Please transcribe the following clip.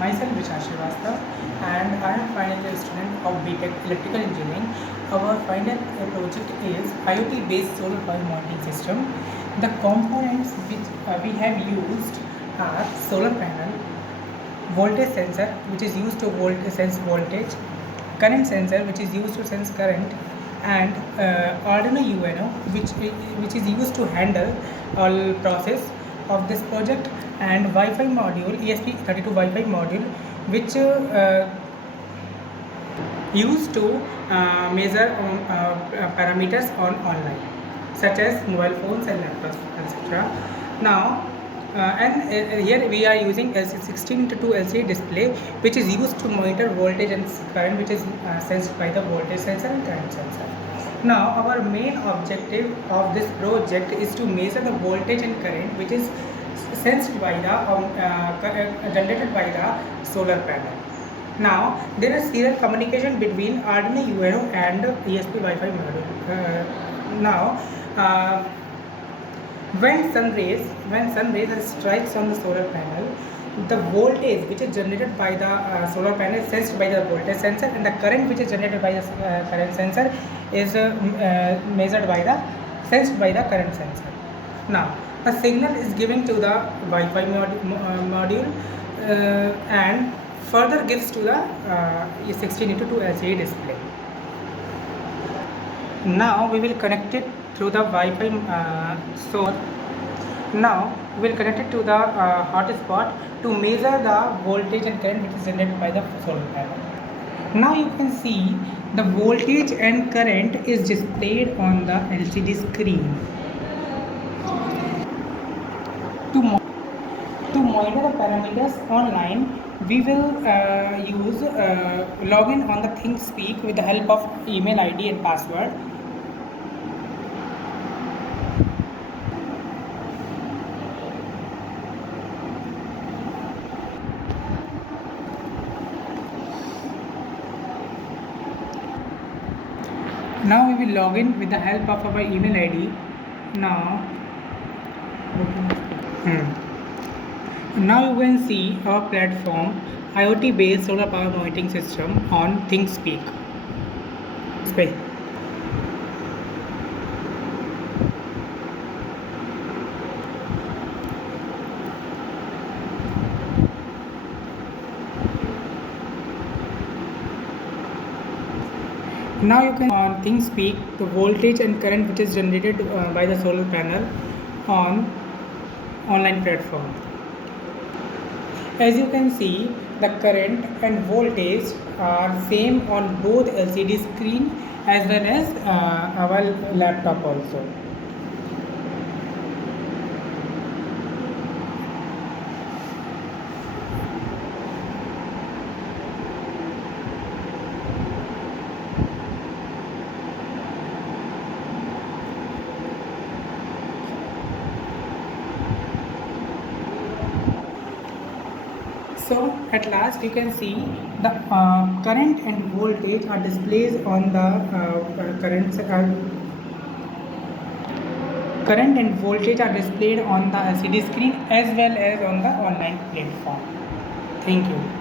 Myself Vishal Srivastava and I am final year student of BTech Electrical Engineering. Our final project is IoT based solar panel mounting system. The components which we have used are solar panel, voltage sensor which is used to sense voltage, current sensor which is used to sense current, and Arduino UNO which is used to handle all process of this project, and Wi-Fi module, ESP32 Wi-Fi module, which used to measure parameters on online, such as mobile phones and laptops, etc. Now, here we are using LC16:2 LCD display, which is used to monitor voltage and current, which is sensed by the voltage sensor and current sensor. Now, our main objective of this project is to measure the voltage and current, which is sensed by the generated by the solar panel. Now, there is serial communication between Arduino UNO and ESP Wi-Fi module. When sun rays strikes on the solar panel, the voltage which is generated by the solar panel is sensed by the voltage sensor, and the current which is generated by the current sensor is measured by the sensed by the current sensor. Now, a signal is given to the Wi-Fi module and further gives to the 16:2 LCD display. Now we will connect it through the Wi-Fi Now we will connect it to the hotspot to measure the voltage and current which is generated by the solar panel. Now you can see the voltage and current is displayed on the LCD screen. To monitor the parameters online, we will use login on the ThinkSpeak with the help of email ID and password. Now we will log in with the help of our email ID. Now you can see our platform, IoT based solar power monitoring system on ThinkSpeak. Now you can on ThinkSpeak the voltage and current which is generated by the solar panel on online platform. As you can see, the current and voltage are same on both LCD screen as well as our laptop also. So at last you can see the current and voltage are displayed on the current and voltage are displayed on the LCD screen as well as on the online platform. Thank you.